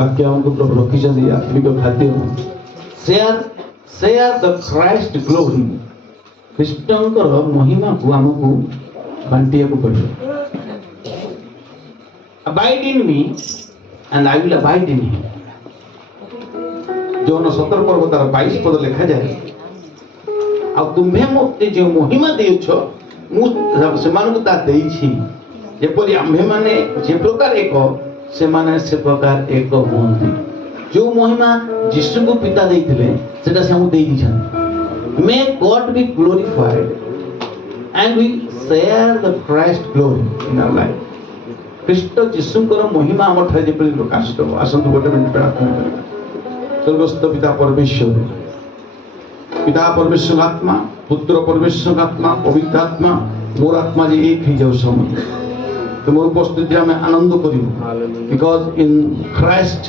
ବାକ୍ୟ ଆମକୁ ପ୍ରଭୁ ରଖିଛନ୍ତି ଆତ୍ମିକ ଖାଦ୍ୟ ସେୟାର ଦ କ୍ରାଇଷ୍ଟ ଗ୍ଲୋରି। ଖ୍ରୀଷ୍ଟଙ୍କର ମହିମାକୁ ଆମକୁ ବାଣ୍ଟିବାକୁ ପଡ଼ିବ। Abide in me and I will abide in him। ଯୋଉନ 17 ପର୍ବ ତାର 22 ପଦ ଲେଖାଯାଏ, ଆଉ ତୁମେ ମୋତେ ଯେଉଁ ମହିମା ଦେଇଛ ମୁଁ ସେମାନଙ୍କୁ ତା ଦେଇଛି, ଯେପରି ଆମ୍ଭେମାନେ ଯେ ପ୍ରକାର ଏକ ସେମାନେ ସେ ପ୍ରକାର ଏକ ହୁଅନ୍ତି। ଯୋଉ ମହିମା ଯୀଶୁଙ୍କୁ ପିତା ଦେଇଥିଲେ ସେଟା ସେ ଆମକୁ ଦେଇ ଦେଇଛନ୍ତି। May God be glorified and we share the Christ glory in our life। ଖ୍ରୀଷ୍ଟ ଯୀଶୁଙ୍କର ମହିମା ଆମ ଠାରେ ଯେପରି ପ୍ରକାଶିତ ହେବ। ଆସନ୍ତୁ ଗୋଟେ ମିନିଟ୍ ପ୍ରାର୍ଥନା କରିବା। ସ୍ୱର୍ଗସ୍ଥ ପିତା ପରମେଶ୍ୱର, ପିତା ପରମେଶ୍ୱର ଆତ୍ମା, ପୁତ୍ର ପରମେଶ୍ୱର ଆତ୍ମା, ପବିତ୍ର ଆତ୍ମା, ମୋର ଆତ୍ମା ଯେ ଏକ ହେଇଯାଉ ସମୟ ତୁମ ଉପସ୍ଥିତିରେ ଆମେ ଆନନ୍ଦ କରିବୁ। Because in Christ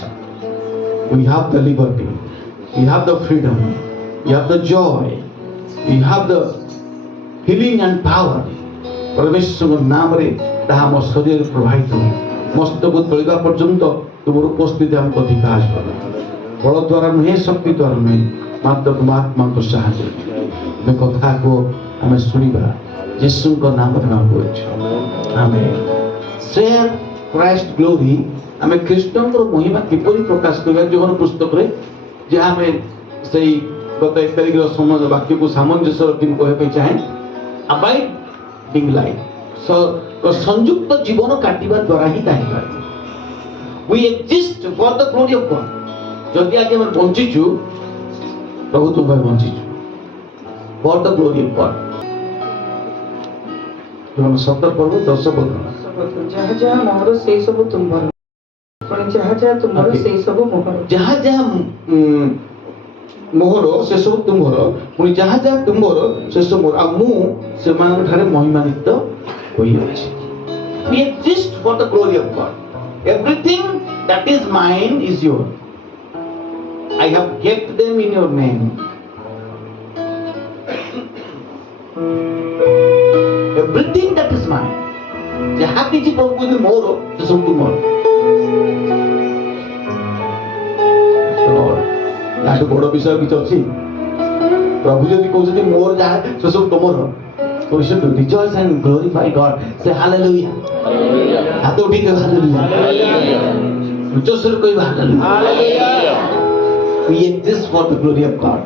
we have the liberty, we have the freedom, we have the joy, we have the healing and power। ପରମେଶ୍ୱରଙ୍କ ନାମରେ ତାହା ଆମ ଶରୀରରେ ପ୍ରବାହିତ ହୁଏ। ମସ୍ତକ ତଳିବା ପର୍ଯ୍ୟନ୍ତ ତୁମର ଉପସ୍ଥିତି ଆମକୁ ଅଧିକାର କର। ବଳ ଦ୍ୱାରା ନୁହେଁ, ଶକ୍ତି ଦ୍ୱାରା ନୁହେଁ, ମାତ୍ର ତୁମ ଆତ୍ମାଙ୍କ ସାହାଯ୍ୟ। ତୁମେ କଥା କୁହ, ଆମେ ଶୁଣିବା। ଯୀଶୁଙ୍କ ନାମରେ ମାଗୁଅଛୁ, ଆମେନ୍। Share Christ glory. ଆମେ ଖ୍ରୀଷ୍ଟଙ୍କର ମହିମା କିପରି ପ୍ରକାଶ କରିବା? ଯୋହନ ପୁସ୍ତକରେ ଯାହା ଆମେ ସେଇ ଗତ 1 ତାରିଖର ସମୟ ବାକ୍ୟକୁ ସାମଞ୍ଜସ୍ୟ ରଖି କହିବା ପାଇଁ ଚାହେଁ, ଆବାଇଡିଂ ଲାଇଫ୍, ସଂଯୁକ୍ତ ଜୀବନ କାଟିବା ଦ୍ୱାରା ହିଁ ତାହା we exist for the glory of God। ଯଦି ଆଜି ଆମେ ବଞ୍ଚିଛୁ, ପ୍ରଭୁ ତୁମ ପାଇଁ ବଞ୍ଚିଛୁ, for the glory of God। ଯୋହନ 17 ପର୍ବ 10 ପଦ, ଯାହା ଯାହା ମୋହର ସେଇ ସବୁ ତୁମର, ପୁଣି ଯାହା ଯାହା ତୁମର ସେଇ ସବୁ ମୋହର। ଯାହା ଯାହା ମୋହର ସେ ସବୁ ତୁମର, ପୁଣି ଯାହା ଯାହା ତୁମର ସେ ସବୁ ମୋର, ଆଉ ମୁଁ ସେମାନଙ୍କ ଠାରେ ମହିମାନ୍ୱିତ ହୋଇଅଛି। We exist for the glory of God। Everything that is mine is yours। I have kept them in your name। Everything that is mine, ଯାହା କିଛି ପ୍ରଭୁ କହିଲେ ମୋର, ସେ ସବୁ ତୁମର। ତାଠୁ ବଡ଼ ବିଷୟ କିଛି ଅଛି? ପ୍ରଭୁ ଯଦି କହୁଛନ୍ତି ମୋର ଯାହା ସେ ସବୁ ତୁମର, we should rejoice and glorify God। Say hallelujah। ହାତ ଉଠେଇ କହିବା hallelujah। ଉଚ୍ଚସ୍ୱର କହିବା hallelujah। We exist for the glory of God।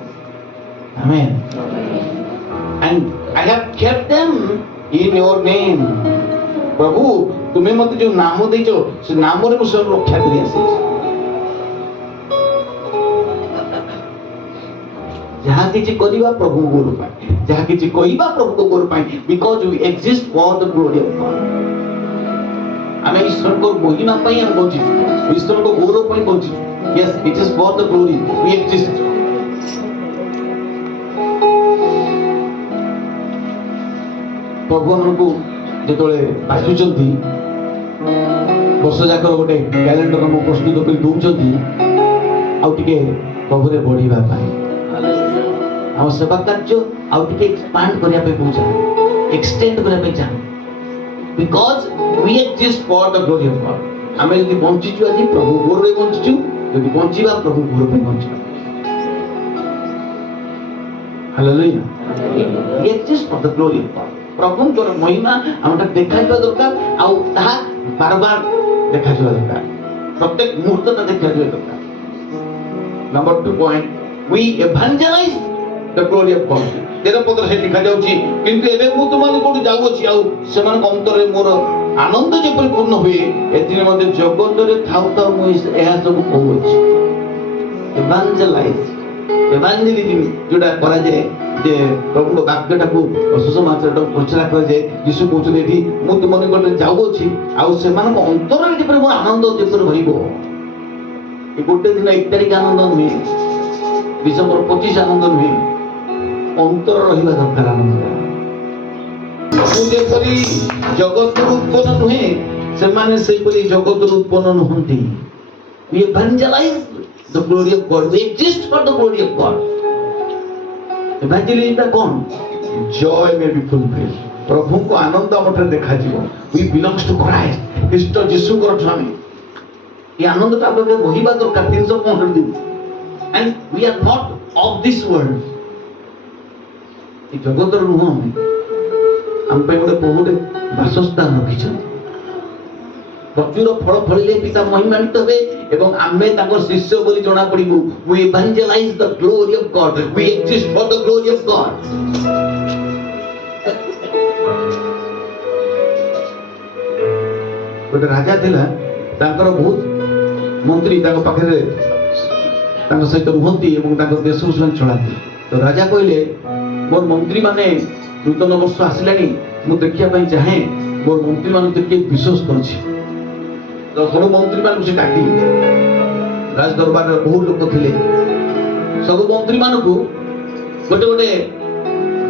Amen। And I have kept them in your name। ପ୍ରଭୁ ତୁମେ ମୋତେ ଯୋଉ ନାମ ଦେଇଛ ସେ ନାମରେ ମୁଁ ସବୁ ରକ୍ଷା କରି ଆସିଛି। ଯାହା କିଛି କରିବା ପ୍ରଭୁଙ୍କ ଗୋର ପାଇଁ, ଯାହା କିଛି କହିବା ପ୍ରଭୁଙ୍କ ଗୋର ପାଇଁ। Because we exist for the glory of God। ଆମେ ଈଶ୍ୱରଙ୍କ ମହିମା ପାଇଁ ଆମେ ବଞ୍ଚିଛୁ, ଈଶ୍ୱରଙ୍କ ଗୌରବ ପାଇଁ ବଞ୍ଚିଛୁ। Yes, it is for the glory we exist। ପ୍ରଭୁ ଆମକୁ ଯେତେବେଳେ ବାଛୁଛନ୍ତି, ବର୍ଷ ଯାକର ଗୋଟେ କ୍ୟାଲେଣ୍ଡର ଆମକୁ ପ୍ରସ୍ତୁତ କରି ଦଉଛନ୍ତି, ଆଉ ଟିକେ ପ୍ରଭୁରେ ବଢିବା ପାଇଁ, ଆମ ସେବା କାର୍ଯ୍ୟ ଆଉ ଟିକେ ଏକ୍ସପାଣ୍ଡ କରିବା ପାଇଁ ମୁଁ ଚାହେଁ, ଏକ୍ସଟେଣ୍ଡ କରିବା ପାଇଁ ଚାହେଁ। Because we exist for the glory of God। ଆମେ ଯଦି ବଞ୍ଚିଛୁ ଆଜି ପ୍ରଭୁ ଗୋରରେ ବଞ୍ଚିଛୁ, ଯଦି ବଞ୍ଚିବା ପ୍ରଭୁ ଗୋର ପାଇଁ ବଞ୍ଚିବା। Hallelujah. We exist for the glory of God। ପ୍ରଭୁଙ୍କର ମହିମା ଆମଟା ଦେଖାଯିବା ଦରକାର, ଆଉ ତାହା ବାରବାର ଦେଖାଯିବା ଦରକାର, ପ୍ରତ୍ୟେକ ମୁହୂର୍ତ୍ତଟା ଦେଖାଯିବା ଦରକାର। Number 2 point, we evangelize the glory of God। 13 ପଦରେ ସେ ଲେଖାଯାଉଛି, କିନ୍ତୁ ଏବେ ମୁଁ ତୁମମାନଙ୍କୁ କୋଉଠି ଯାଉଅଛି, ଆଉ ସେମାନଙ୍କ ଅନ୍ତରରେ ମୋର ଆନନ୍ଦ ଯେପରି ପୂର୍ଣ୍ଣ ହୁଏ, ଏଥିରେ ମଧ୍ୟ ଜଗତରେ ଥାଉ ଥାଉ ମୁଁ ଏହା ସବୁ କହୁଅଛି। ଏଭାଞ୍ଜେଲିଜିମ୍ ଯୋଉଟା କରାଯାଏ, ଯେ ପ୍ରଭୁଙ୍କ ବାକ୍ୟଟାକୁ ସୁସମାଚାରଟାକୁ ପ୍ରଚାର କରାଯାଏ। ଯୀଶୁ କହୁଛନ୍ତି ଏଠି ମୁଁ ତୁମ ନିକଟରେ ଯାଉଅଛି, ଆଉ ସେମାନଙ୍କ ଅନ୍ତରରେ ଯେପରି ମୋର ଆନନ୍ଦ ଯେପରି ରହିବ। ଏ ଗୋଟେ ଦିନ 1 ତାରିଖ ଆନନ୍ଦ ନୁହେଁ, ଡିସେମ୍ବର 25 ଆନନ୍ଦ ନୁହେଁ, ଅନ୍ତର ରହିବା ଦରକାର ଆନନ୍ଦ। ମୁଁ ଯେପରି ଜଗତରୁ ଉତ୍ପନ୍ନ ନୁହେଁ, ସେମାନେ ସେହିପରି ଜଗତରୁ ଉତ୍ପନ୍ନ ନୁହନ୍ତି। We evangelize the glory of God। We exist for the glory of God। evangelism କଣ? joy may be fulfilled। ପ୍ରଭୁଙ୍କ ଆନନ୍ଦ ଆମ ଠାରେ ଦେଖାଯିବ। We belongs to Christ। ଖ୍ରୀଷ୍ଟ ଯୀଶୁଙ୍କର ଆମେ। ये आनंद का बगे बहिबा दरकार 365 दिन and we are not of this world ये जगतर नुह हम पे गोटे बहुते बासस्थान रखिछन प्रचुर फल फलिले पिता महिमान्वित हेबे एवं आमे ताकर शिष्य बोली जणा पड़िबु we evangelise the glory of God we exist for the glory of God गोटे राजा थिला ताकर बहुत मंत्री ताको पाखरे ताको सहित रुहंती एवं ताको देश उसन चलाती तो राजा कहले मोर मंत्री माने नूतन वर्ष आसिलानी मु देखिया पई चाहे मोर मंत्री मान के विश्वास करछि तो सब मंत्री मान से डाकी राज दरबार में बहुत लोग थिले सब मंत्री मान को गोटे गोटे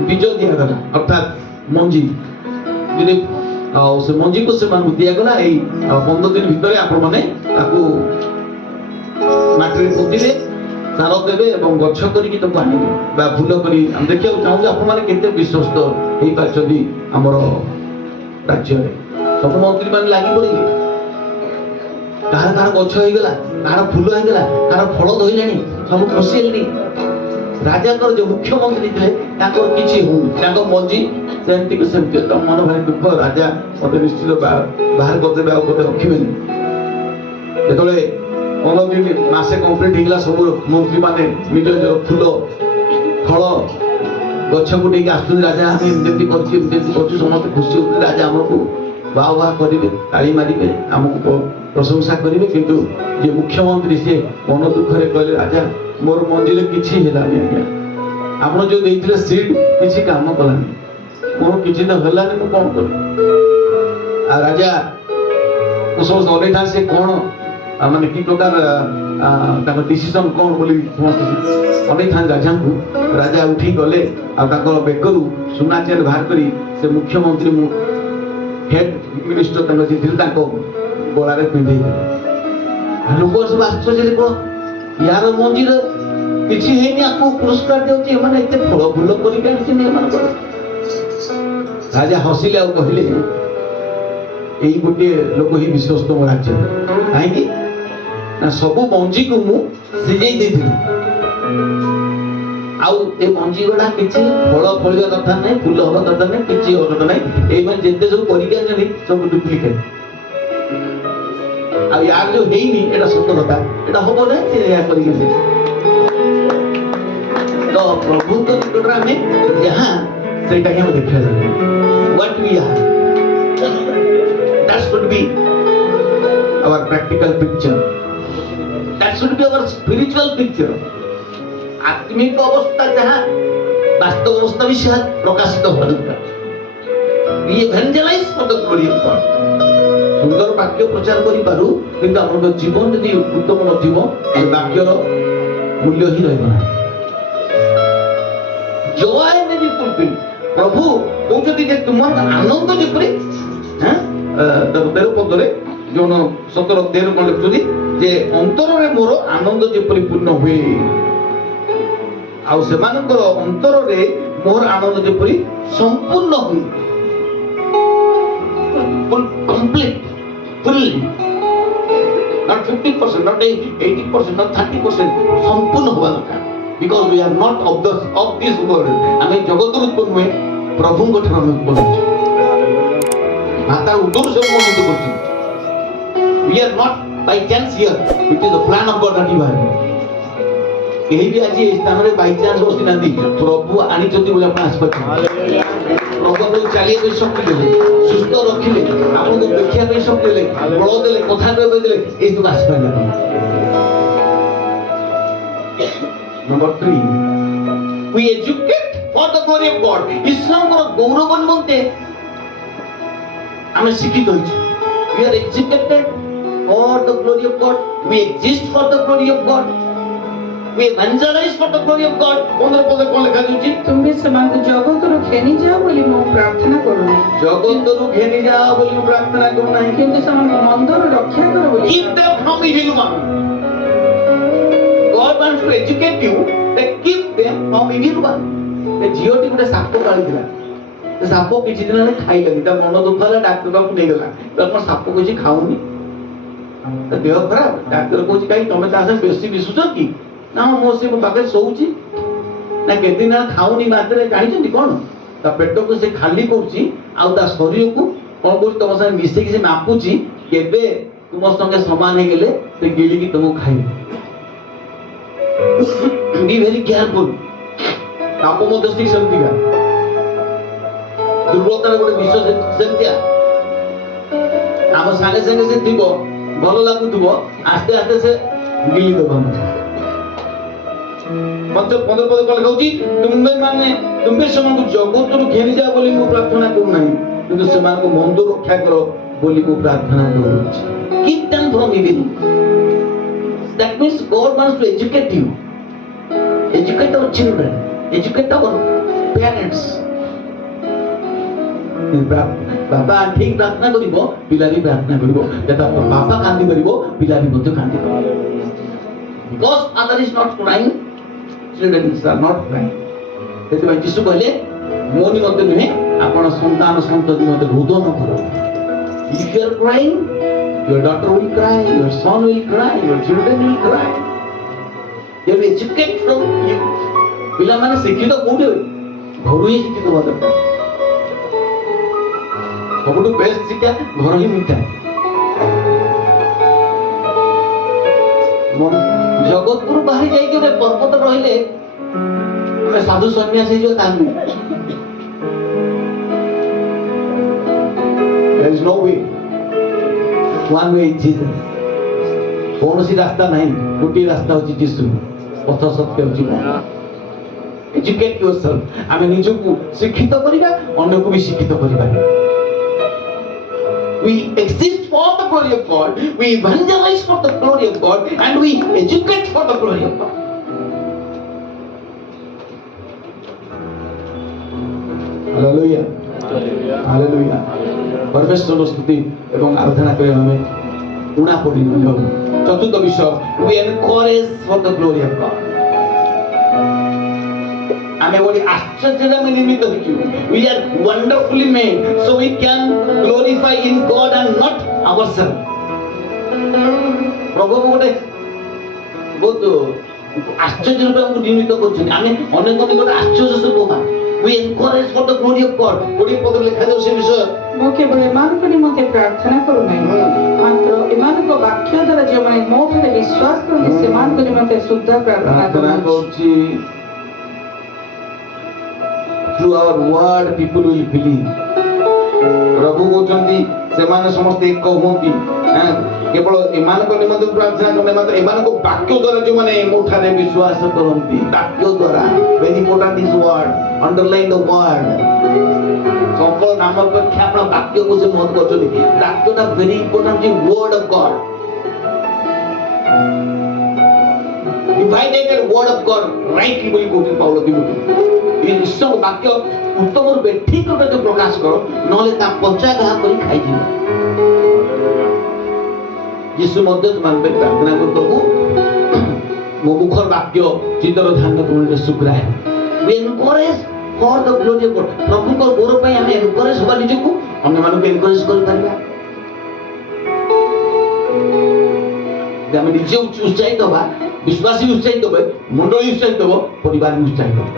बीज दिया गला अर्थात मंजी जे से मंजी को से मान दिया गला एई 15 दिन भीतर आपण माने ताको माटी रे पोतिले सार देबे एवं गच्छ करी तो आनिबे बा फूल करी हम देखिया चाहू आपण माने केते विश्वस्त हेई पाछदी हमर राज्य रे सब मंत्री मान लागि पड़िले कहार कहार गच्छ हो गला कहार फूल हो गला कहार फल धइलेनी सब खुशी हेलनी राजा कर जो मुख्यमंत्री थे ताकर किछि हो ताको मंजी सेंति को सेंति तो मन भाई दुख राजा ओते निश्चित बाहर कर देबे आ ओते रखिबेनी जेतले 15 दिन मासे कंप्लीट हिगला सब मंत्री माने निज फूल फल गच्छ को देके आसुन राजा हम जेति करछि समस्त खुशी हो राजा हमको वाह वाह करिवे ताली मारिवे हमको प्रशंसा करिवे किंतु जे मुख्यमंत्री से मन दुखरे कहले राजा मोर मंजिले किछि हेलानी आज्ञा आपण जो देइथिले सीट किछि काम कलानी मोर किछि त हेलानी मु कोन करी आ राजा उसो सोलेठा से कोन माने की प्रकार ताको डिसीजन कोन बोली समस्त अनेक थान राजा को राजा उठी गले आ ताको बेकरू सुना चेन बाहर करी से मुख्यमंत्री मु हेड मिनिस्टर ताको जे दिल ताको गोला रे पिंधे लोक सब आश्चर्य को यार मंजिर किछि हेनी आपको पुरस्कार देउची माने एते फल फूल करी काढछि ने मान को राजा हसिले आ कहले एई गोटे लोक ही विश्वस्त मो राज्य काहे कि ना सब मंजी को मु सिजेई देथिली आउ ए मंजी गोडा किछि फल फलिया कथा नै फूल होबा कथा नै किछि होबा कथा नै एई मान जेते सब करी काढछि सब डुप्लीकेट आ यार जो हेइनी एटा सत्य कथा एटा होबो नै से या करी के तो प्रभु को निकटरा में यहां सेटा के हम देखा जाए what we are that should be our practical picture that should be our spiritual picture आत्मिक अवस्था जहां वास्तव अवस्था भी से प्रकाशित हो दरकार we evangelize for the glory of God सुंदर वाक्य प्रचार करि पारु किंतु अपन जीवन यदि उत्तम नथिबो ए वाक्यर मूल्य ही रहबो ना जॉय ने भी फुलफिल प्रभु कहउछथि जे तुमर आनंद जेपरि हैं तेरो पदरे जोन 17 13 कोन लिखुथि जे अंतर रे मोर आनंद जेपरि पूर्ण हुए आ सेमानकर अंतर रे मोर आनंद जेपरि संपूर्ण हुए full complete full not 50% not 80% not 30% संपूर्ण हुआ दरकार because we are not of this world हमें जगत उत्पन्न हुए प्रभु को ठाम उत्पन्न माता उदर से मन तो करछि we are not by chance here it is the plan of God that you are केही भी आज इस स्थान रे बाय चांस बसि नांदी प्रभु आनी जति बोले आपण आसपा हालेलुया प्रभु को चलिए पे शक्ति देले सुस्थ रखिले आपन को देखिया पे शक्ति देले बळ देले कथा कहबे देले ए तो आसपा number 3 we educate for the glory of God ईश्वर को गौरव निमंते हमें शिक्षित होइछ we are educated for the glory of God we exist for the glory of God we evangelize for the glory of God 15 पद कोन लिखा दिछि तुम्ही समान जगत रो खेनी जाओ बोली मो प्रार्थना करू नै जगत रो घेनी जाओ बोली मो प्रार्थना करू नै किंतु समान मंदिर रक्षा करो बोली keep them from evil one God wants to educate you that keep them from evil one A जियोटी Gute shop काली दिला ए साप किछि दिन ने खाइ लगी त मन दुख होला डॉक्टर को नै गेला त अपन साप किछि खाउनी देह खराब डाक्टर कहूँ कहीं तुम बेसी मिशुच कि ना मो से पाखे शोची ना केते दिन खाऊनी मात्रे जानी कौन ता पेट को से खाली करुच्ची आ शरीर को कौन कर तुम साथ मिसेक से मापुची केबे तुम संगे समान हो गले से गिलिकी तुमको खाई बी वेरी केयरफुल आप मध्य ठीक सेमती दुर्बलतार गोटे विश्व सेमतिया आम सागे सागे से थी भल लगुव आस्ते आस्ते से गिली दब पंच 15 पद कल कहूची तुम्बे माने तुम्बे समान जगत रु घेरी जा बोली मु प्रार्थना करू नाही किंतु समान को मन तो रक्षा करो बोली मु प्रार्थना करू keep them from evil that means God wants to educate you educate our children educate our parents बाबा ठीक प्रार्थना करिवो पिला भी प्रार्थना करिवो जता बाबा कांदी करिवो पिला भी मते कांदी करिवो because father is not crying children are not crying तेते जीशु कहले मोनि मते नुहे आपण संतान संतति मते रोदन करो if you are crying your daughter will cry your son will cry your children will cry you will educate from you पिला माने शिक्षित कोठी घरु ही शिक्षित होता सबुठु बेस्ट शिक्षा घर ही मिठा जगतपुर बाहर जाइके रे पर्वत रहिले हमें साधु सन्यासी जो तांगु there is no way one way is Jesus कौन सी रास्ता नहीं गोटी रास्ता होची जीसु पथ सत्य होची एजुकेट योरसेल्फ आमे निजु को शिक्षित करिबा अन्य को भी शिक्षित करिबा we exist for the glory of God we evangelize for the glory of God and we educate for the glory of God hallelujah hallelujah परमेश्वर स्तुति एवं आराधना करे हमें उड़ा पड़ी न चतुर्थ विषय we encourage for the glory of God आमे बोली आश्चर्य में निर्मित होइछु we are wonderfully made so we can glorify in God and not ourselves प्रभु गोटे बहुत आश्चर्य रूप हमको निर्मित करछन आमे अनेक अनेक गोटे आश्चर्य स्वरूप we encourage for the glory of God कोडी पद लिखा जाउ से विषय मो केवल एमान को निमंते प्रार्थना करू नाही मात्र एमान को वाक्य द्वारा जे माने मो पर विश्वास करते सेमान को निमंते शुद्ध प्रार्थना करूची through our word people will believe प्रभु कहउछंती सेमाने समस्त एक कहउंती केवल एमान को निमंते प्रार्थना करने मात्र एमान को वाक्य द्वारा जो माने मोठा रे विश्वास करंती वाक्य द्वारा very important is word underline the word सकल नामक व्याख्या अपना वाक्य को से महत्व करछंती वाक्यटा very important is word of God divided word of God rightly बोली कहउछन पाउलो दिमुती इन सब वाक्य उत्तम रूपे ठीक रूपे जो प्रकाश करो नले ता पचा घा करी खाइ दियो यीशु मध्य मान पे प्रार्थना करतो मो मुखर वाक्य चित्तर ध्यान कोने सुग्राय we encourage for the glory of God प्रभु को गौरव पई हम एनकरेज होबा निजको अन्य मानको एनकरेज कर पारिबा हम निजे उत्साहित होबा विश्वासी उत्साहित होबे मंडली उत्साहित होबो परिवार उत्साहित होबो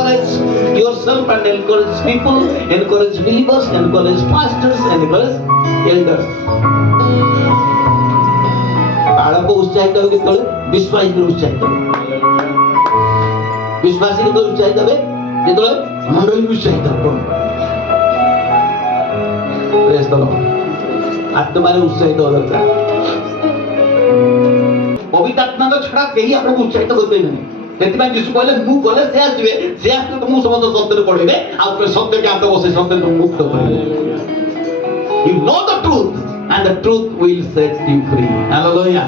encourage yourself and encourage people encourage believers encourage pastors encourage elders बाळक उत्साहित होबे केतले विश्वासी को उत्साहित होबे विश्वासी को उत्साहित होबे केतले मंडली उत्साहित होबे प्रेज द लॉर्ड आत्मा रे उत्साहित होबे पवित्र आत्मा को छड़ा केही आपको उत्साहित करते नहीं तेतिबा यीशु कहले मु गले से आसीबे से आके तुम समस्त सत्य पढिबे आ सत्य ज्ञान बसे सत्य मुक्त करिबे you know the truth and the truth will set you free hallelujah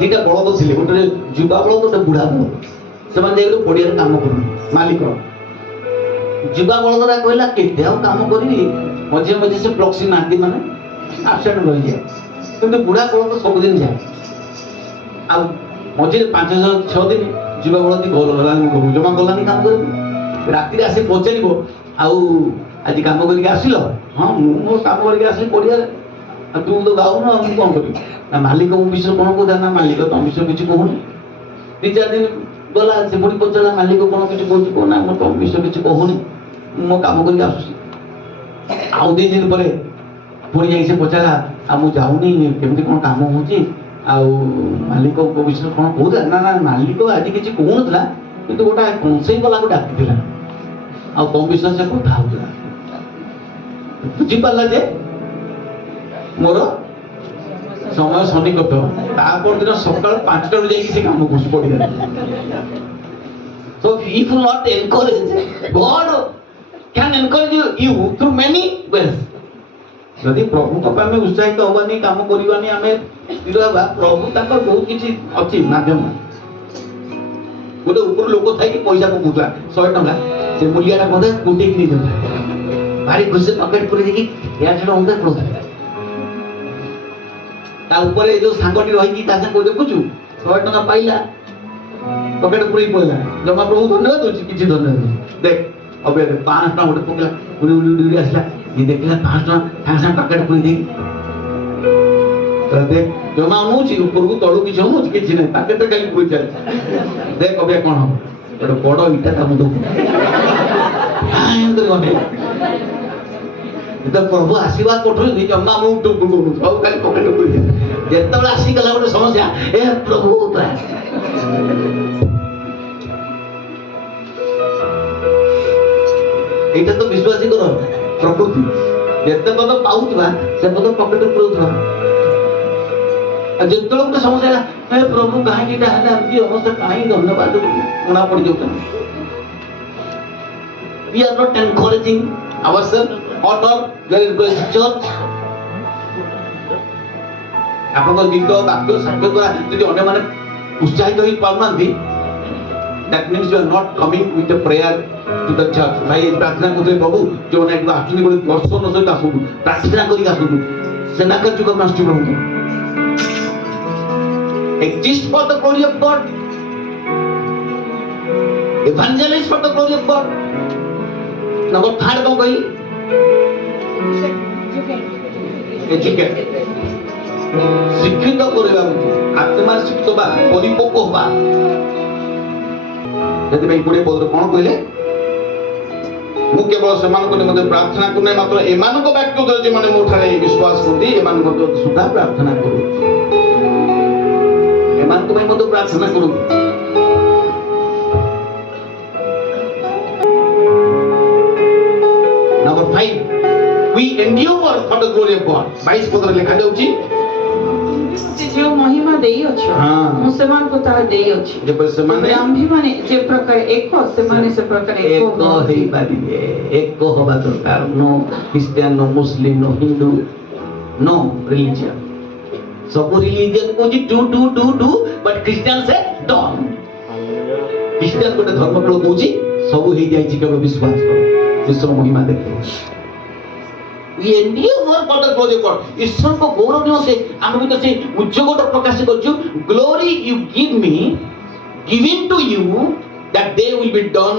दीटा बळद छिले गोटे जुबा बळद गोटे बुढा बळद सेमान जेगलो पडियार काम करन मालिक जुबा बळदरा कहला केते आ काम करिवि मझे मझे से प्रॉक्सी नांदी माने एब्सेंट होई जाय किंतु बुढा बळद सब दिन जाय आ मझे 5-6 दिन जुबा बळद गलानी जमा गलानी काम कर राती आसे पहुंचेनिबो आउ आज काम करके आसिलो हां मु काम करके आसली पडिया ଆଉ ତୁ ତ ଗାଉନୁ ଆଉ ମୁଁ କଣ କରିବି? ନା ମାଲିକଙ୍କ ବିଷୟରେ କଣ କହୁଥିଲା? ନା ମାଲିକ ତମ ବିଷୟରେ କିଛି କହୁନି। 2-4 ଦିନ ଗଲା, ସେ ପୁଣି ପଚାରିଲା ମାଲିକ କଣ କିଛି କହୁଛି? କହୁନା ମୁଁ ତମ ବିଷୟରେ କିଛି କହୁନି, ମୁଁ ମୋ କାମ କରିକି ଆସୁଛି। ଆଉ 2 ଦିନ ପରେ ପୁଣି ଯାଇ ସେ ପଚାରିଲା, ଆଉ ମୁଁ ଯାଉନି, କେମିତି କଣ କାମ ହଉଛି? ଆଉ ମାଲିକଙ୍କ ବିଷୟରେ କଣ କହୁଥିଲା? ନା ନା ମାଲିକ ଆଜି କିଛି କହୁନଥିଲା, କିନ୍ତୁ ଗୋଟେ କଂସେଇ ବାଲାକୁ ଡାକିଥିଲା, ଆଉ ତମ ବିଷୟରେ ସେ କଥା ହଉଥିଲା। ବୁଝିପାରିଲା ଯେ ମୋର ସମୟ ସନ୍ନିକଟ। ତା ପରଦିନ ସକାଳ 5ଟାରୁ ଯାଇକି ସେ କାମ କରୁଛି ପଡ଼ିଗଲା। So if you not encourage, God can encourage you through many ways. ଯଦି ପ୍ରଭୁଙ୍କ ପାଇଁ ଆମେ ଉତ୍ସାହିତ ହବାନି, କାମ କରିବାନି, ଆମେ ସ୍ଥିର ହେବା, ପ୍ରଭୁ ତାଙ୍କର ବହୁତ କିଛି ଅଛି ମାଧ୍ୟମ। ଗୋଟେ ଉପର ଲୋକ ଥାଇକି ପଇସା ପକଉଥିଲା 100 ଟଙ୍କା, ସେ ମୂଲିଆଟା ମଧ୍ୟ ଗୋଟେଇକି ନେଇଯାଉଥିଲା, ଭାରି ଖୁସି ପକେଟ ପୁରେଇ ଦେଇକି ୟାର ସେଟା ଅଲଗା ପଡୁଥିଲା। ତା ଉପରେ ଯୋଉ ସାଙ୍ଗଟି ରହିକି ତା ସାଙ୍ଗେ ଦେଖୁଛୁ 100 ଟଙ୍କା ପାଇଲା, ପକେଟ ପୁରେଇ ପଇଲା, ଜମା ପ୍ରଭୁ ଧନ୍ୟବାଦ ଦଉଛି, କିଛି ଧନ୍ୟବାଦ ଦଉଛି। ଦେଖ ଅବେ 500 ଟଙ୍କା ଗୋଟେ ପକେଇଲା, ଉଡ଼ି ଉଡ଼ି ଉଡ଼ି ଆସିଲା, ଇଏ ଦେଖିଲା 500 ଟଙ୍କା ସାଙ୍ଗେ ସାଙ୍ଗେ ପକେଟ ପୁରେଇ ଦେଇକି ଦେଖ ଜମା ଅନଉଛି, ଉପରକୁ ତଳୁ କିଛି ଅନଉଛି, କିଛି ନାହିଁ, ପାକେଟରେ ଖାଲି ପୁରେଇ ଚାଲିଛି। ଦେଖ ଅବେ କଣ ହବ? ଗୋଟେ ବଡ ଇଟା ତା ମୁଣ୍ଡକୁ ପ୍ରଭୁ ଆଶୀର୍ବାଦ ପଠଉଛନ୍ତି, ଜମା ମୁଁ ସବୁ ଖାଲି ପକେଟ ପୁରେଇ। ଯେତେବେଳେ ଆସିଗଲା ଗୋଟେ ସମସ୍ୟା, ଏ ପ୍ରଭୁ এইটা তো বিশ্বাসীଙ୍କର ପ୍ରକୃତି। ଯେତେ ପଦ ପାଉଥିବା ସେ ପଦ ପକେଟ ପୁରଉଥିବା, ଆଉ ଯେତେବେଳେ ଗୋଟେ ସମସ୍ୟା ହେଲା, ହେ ପ୍ରଭୁ କାହିଁକି ଏଇଟା ହେଲା, ଏମିତି ଅବସ୍ଥା କାହିଁକି, ଧନ୍ୟବାଦ ମୁଣା ପଡ଼ିଯାଉଛନ୍ତି। We are not encouraging ourselves or not going to church. ଆପଣଙ୍କ ଗୀତ ବାକ୍ୟ ସାକ୍ଷ୍ୟ ଦ୍ୱାରା ଯଦି ଅନ୍ୟମାନେ ଉତ୍ସାହିତ ହେଇ ପାରୁନାହାନ୍ତି, that means you are not coming with a prayer to the church. ଭାଇ ପ୍ରାର୍ଥନା କରୁଥିଲେ ପ୍ରଭୁ, ଯେଉଁମାନେ ଏଠୁ ଆସୁଛନ୍ତି ଗୋଟେ ଦର୍ଶନ ସହିତ ଆସନ୍ତୁ, ପ୍ରାର୍ଥନା କରିକି ଆସନ୍ତୁ, ସେନା କାର୍ଯ୍ୟ ଆମେ ଆସୁଛୁ ପ୍ରଭୁ। Exist for the glory of God, evangelize for the glory of God. Number 3 କଣ କହିଲି? Educate, ଶିକ୍ଷିତ କରିବା, ଆତ୍ମାରେ ଶିକ୍ଷିତ ବା ପରିପକ୍ୱ ହବା। ସେଥିପାଇଁ 20 ପଦରେ କଣ କହିଲେ? ମୁଁ କେବଳ ସେମାନଙ୍କ ନିମନ୍ତେ ପ୍ରାର୍ଥନା କରୁନାହିଁ, ମାତ୍ର ଏମାନଙ୍କ ବାକ୍ୟ ଦ୍ୱାରା ଯେଉଁମାନେ ମୋ ଠାରେ ବିଶ୍ୱାସ କରନ୍ତି, ଏମାନଙ୍କ ସୁଦ୍ଧା ପ୍ରାର୍ଥନା କରୁ। ଏମାନଙ୍କ ପାଇଁ ମଧ୍ୟ ପ୍ରାର୍ଥନା କରୁ। Number 5, we endure for the glory of God. 22 ପଦରେ ଲେଖା ଯାଉଛି, जो महिमा ଦେଇଅଛ, ମୁଁ ସେମାନଙ୍କୁ ତାହା ଦେଇଅଛି, ଯେପରି ସେମାନେ ଆମ୍ଭେମାନେ ଯେ ପ୍ରକାର ଏକ, ସେମାନେ ସେ ପ୍ରକାର ଏକ ହେଇପାରିବେ। ଏକ ହବା ଦରକାର। नो ଖ୍ରୀଷ୍ଟିଆନ, नो ମୁସଲିମ, नो ହିନ୍ଦୁ, नो ରିଲିଜିୟନ। ସବୁ ରିଲିଜିୟନ କହୁଛି ଡୁ ଡୁ ଡୁ ଡୁ, ବଟ୍ ଖ୍ରୀଷ୍ଟିଆନ ସେ ଡନ୍। ଖ୍ରୀଷ୍ଟିଆନ ଗୋଟେ ଧର୍ମ କହୁଛି ସବୁ ହେଇଯାଇଛି, କେବଳ ବିଶ୍ୱାସ କର, ବିଶ୍ୱର ମହିମା ଦେଖେ। We endure for the glory of God. ଈଶ୍ୱରଙ୍କ ଗୌରବ ନିମନ୍ତେ ଆମେ ବି ତ ସେଇ ଉଦ୍ଯୋଗଟା ପ୍ରକାଶ କରୁଛୁ। Glory you give me, giving to you, that they will be done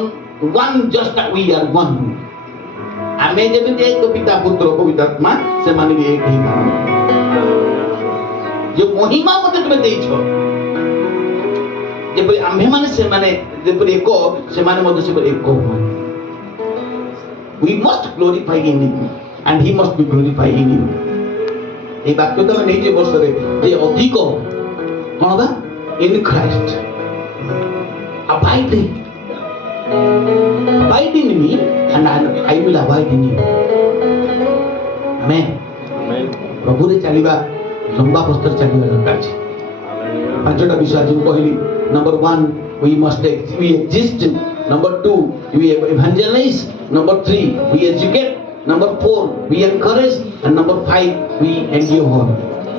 one, just as we are one. ଆମେ ଯେମିତି ଏକ ପିତା ପୁତ୍ର ପବିତ୍ର ଆତ୍ମା, ସେମାନେ ବି ଏକ ହେଇପାରିବେ। ଯେ ମହିମା ମୋତେ ତୁମେ ଦେଇଛ, ଯେପରି ଆମ୍ଭେମାନେ ସେମାନେ ଯେପରି ଏକ, ସେମାନେ ମଧ୍ୟ ସେପରି ଏକ ହୁଅନ୍ତି। We must glorify in Him, and He must be glorified in you. এই বাক্য তো আমি নেইছে বছরে যে অধিক কোন বা in Christ abide in me and I will abide in you. Amen. ପ୍ରଭୁରେ ଚାଲିବା ଲମ୍ବା ପଥରେ ଚାଲିବା ଦରକାର ଅଛି। 5ଟା ବିଷୟ ଆଜି ମୁଁ କହିଲି। Number 1, we exist. Number 2, we evangelize. Number 3, we educate. Number 4, we encourage. And number 5, we endure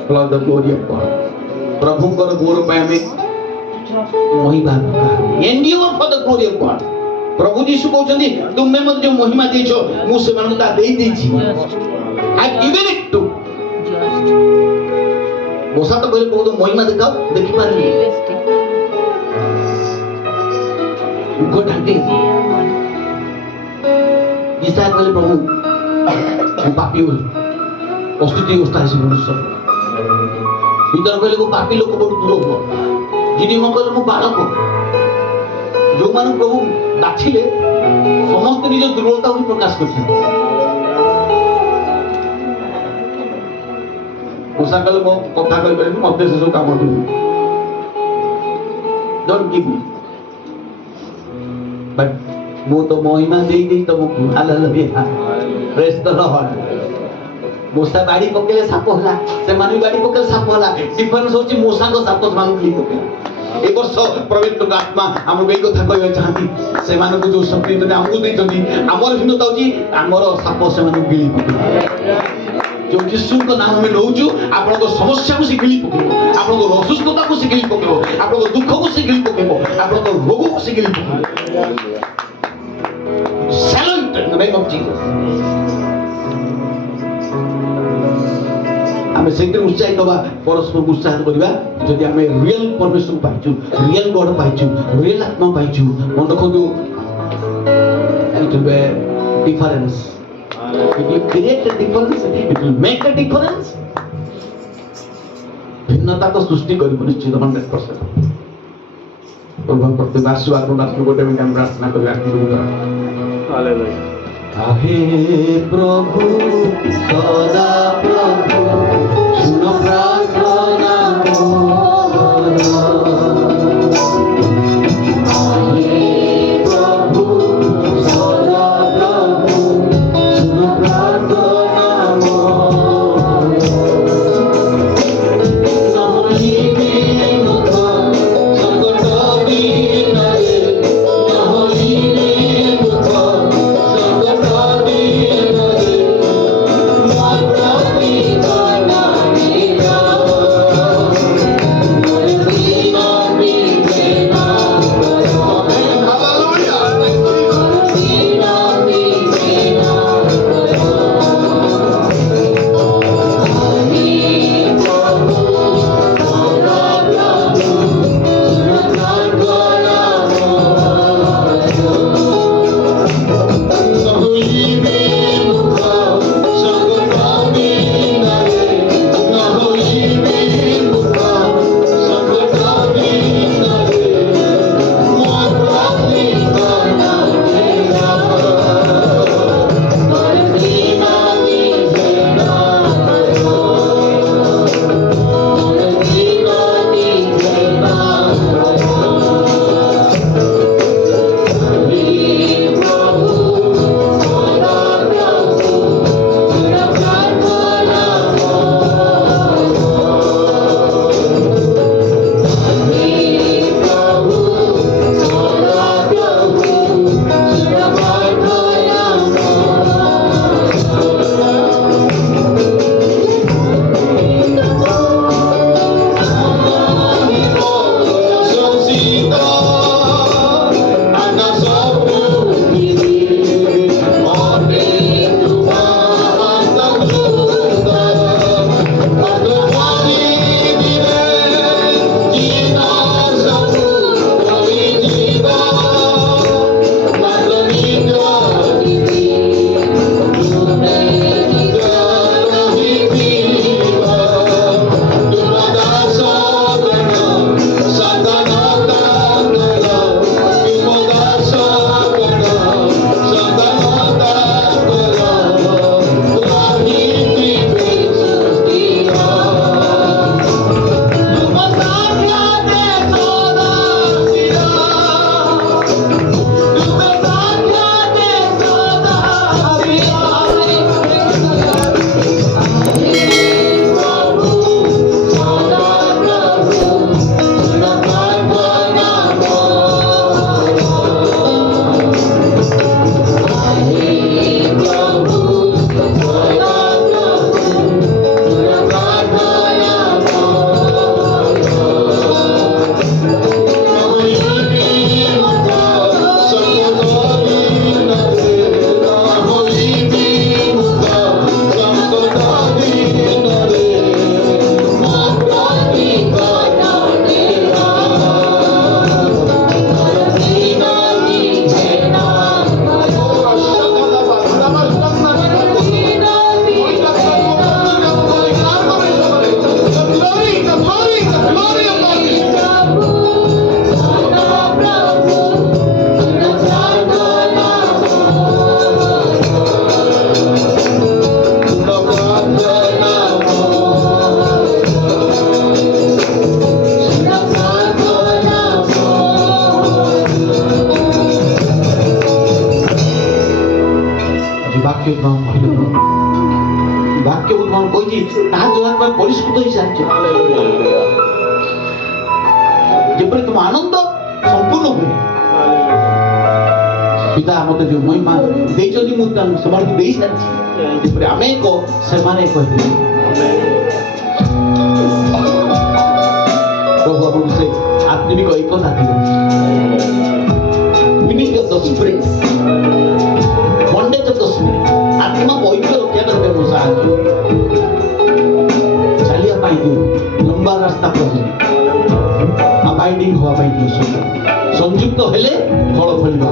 for the glory of God. ପ୍ରଭୁଙ୍କର ଗୌରବ ପାଇଁ ଆମେ ମହିମା endure for the glory of God. ପ୍ରଭୁ ଯୀଶୁ କହୁଛନ୍ତି, ତୁମେ ମୋତେ ଯେଉଁ ମହିମା ଦେଇଛ, ମୁଁ ସେମାନଙ୍କୁ ତାହା ଦେଇଛି। I given it to. ବସା ତ କହିଲେ ବହୁତ ମହିମା ଦେଖାଅ, ଦେଖିପାରିନି। ମୁଖ ଢାଙ୍କି ଇସା କହିଲେ, ପ୍ରଭୁ ମୁଁ ପାପୀ ବୋଲି, ଅସ୍ଥିତି ଅବସ୍ଥା ହେଇଛି ମନୁଷ୍ୟ ଭିତରେ କହିଲେ ମୁଁ ପାପୀ ଲୋକ ବହୁତ ଦୂର ହୁଅ যিনি মন କହିଲେ ମୁଁ ବାଳକ ଯୋଉମାନଙ୍କୁ ପ୍ରଭୁ ବାଛିଲେ ସମସ୍ତେ ନିଜ ଦୁର୍ବଳତାକୁ ପ୍ରକାଶ କରିଛନ୍ତି ମୂଷା କହିଲେ ମୋ କଥା କହିପାରିବି ମତେ ସେସବୁ କାମ ଦିଅନ୍ତୁ ଡୋଣ୍ଟ ଗିଭ୍ ମି ବଟ୍ ମୁଁ ତ ମହିମା ଦେଇ ତମକୁ ହାଲେଲୁୟା ପ୍ରେଜ୍ ଦ ଲର୍ଡ ମୂଷା ବାଡ଼ି ପକେଇଲେ ସାପ ହେଲା ସେମାନେ ବି ବାଡ଼ି ପକେଇଲେ ସାପ ହେଲା ଡିଫରେନ୍ସ ହଉଛି ମୂଷାଙ୍କ ସାପ ସେମାନଙ୍କୁ ଗିଳି ପକେଇଲା ଏ ବର୍ଷ ପବିତ୍ର ଆତ୍ମା ଆମକୁ ଏଇ କଥା କହିବାକୁ ଚାହାନ୍ତି ସେମାନଙ୍କୁ ଯୋଉ ଶକ୍ତି ଦେଇଛନ୍ତି ଆମକୁ ଦେଇଛନ୍ତି ଆମର ଭିନ୍ନତା ହଉଛି ଆମର ସାପ ସେମାନଙ୍କୁ ଗିଳି ପକେଇବ ଯୋଉ ଯୀଶୁଙ୍କ ନାମ ଆମେ ନଉଛୁ ଆପଣଙ୍କ ସମସ୍ୟାକୁ ସେ ଗିଳି ପକେଇବ ଆପଣଙ୍କ ଅସୁସ୍ଥତାକୁ ସେ ଗିଳି ପକେଇବ ଆପଣଙ୍କ ଦୁଃଖକୁ ସେ ଗିଳି ପକେଇବ ଆପଣଙ୍କ ରୋଗକୁ ସେ ଗିଳି ପକେଇବ Silent in the name of Jesus. ଆମେ ସେଇଥିରେ ଉତ୍ସାହିତ ହେବା ପରସ୍ପରକୁ ଉତ୍ସାହିତ କରିବା ଯଦି ଆମେ ରିଏଲ ପରମେଶ୍ୱର ପାଇଛୁ ରିଏଲ ଗଡ ପାଇଛୁ ରିଏଲ ଆତ୍ମା ପାଇଛୁ ମନେ ରଖନ୍ତୁ it will be a difference it will create a difference it will make a difference ଭିନ୍ନତା ତ ସୃଷ୍ଟି କରିବ ନିଶ୍ଚିତ 100% ପ୍ରଭୁ ପ୍ରତ୍ୟେକ ଆଶୀର୍ବାଦ ଗୋଟେ ମିନିଟ୍ ଆମେ ପ୍ରାର୍ଥନା କରିବା हालेलुया हे प्रभु सदा प्रभु सुनो प्रार्थना मोर हे प्रभु सदा प्रभु सुनो प्रार्थना मोर नमोनि मुख संकट बिनारे नमोनि मुख संकट बिनारे मोर प्रभु ବାକ୍ୟ ଗ୍ରହଣ କରିଲ ବାକ୍ୟ ଗ୍ରହଣ କହିଛି ତାହା ଦ୍ୱାରା ତମେ ପରିଷ୍କୃତ ହେଇସାରିଛ ଯେପରି ତୁମ ଆନନ୍ଦ ସମ୍ପୂର୍ଣ୍ଣ ହୁଏ ପିତା ମତେ ଯୋଉ ମହିମା ଦେଇଛନ୍ତି ମୁଁ ତାଙ୍କୁ ସେମାନଙ୍କୁ ଦେଇସାରିଛି ଯେପରି ଆମେ ଏକ ସେମାନେ ଏକ ହେବେ ପ୍ରଭୁ ଆମକୁ ସେ ଆତ୍ମିକ ଏକତା ଦିଅ meaning of the spirit bandage of the spirit ଆତ୍ମାକୁ ଐକ୍ୟ ରକ୍ଷା କରିବା ମୋ ସାହାଯ୍ୟ ଚାଲିବା ପାଇଁ ଦିଅ ଲମ୍ବା ରାସ୍ତା ପ୍ରଭୁ ଆବାଇଡିଂ ହବା ପାଇଁ ଦିଅ ସଂଯୁକ୍ତ ହେଲେ ଫଳ ଫଳିବା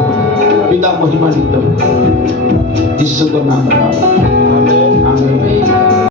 ପିତା ମହିମାନ୍ବିତ ଯୀଶୁଙ୍କ ନାମ Amen. ଆମେନ୍।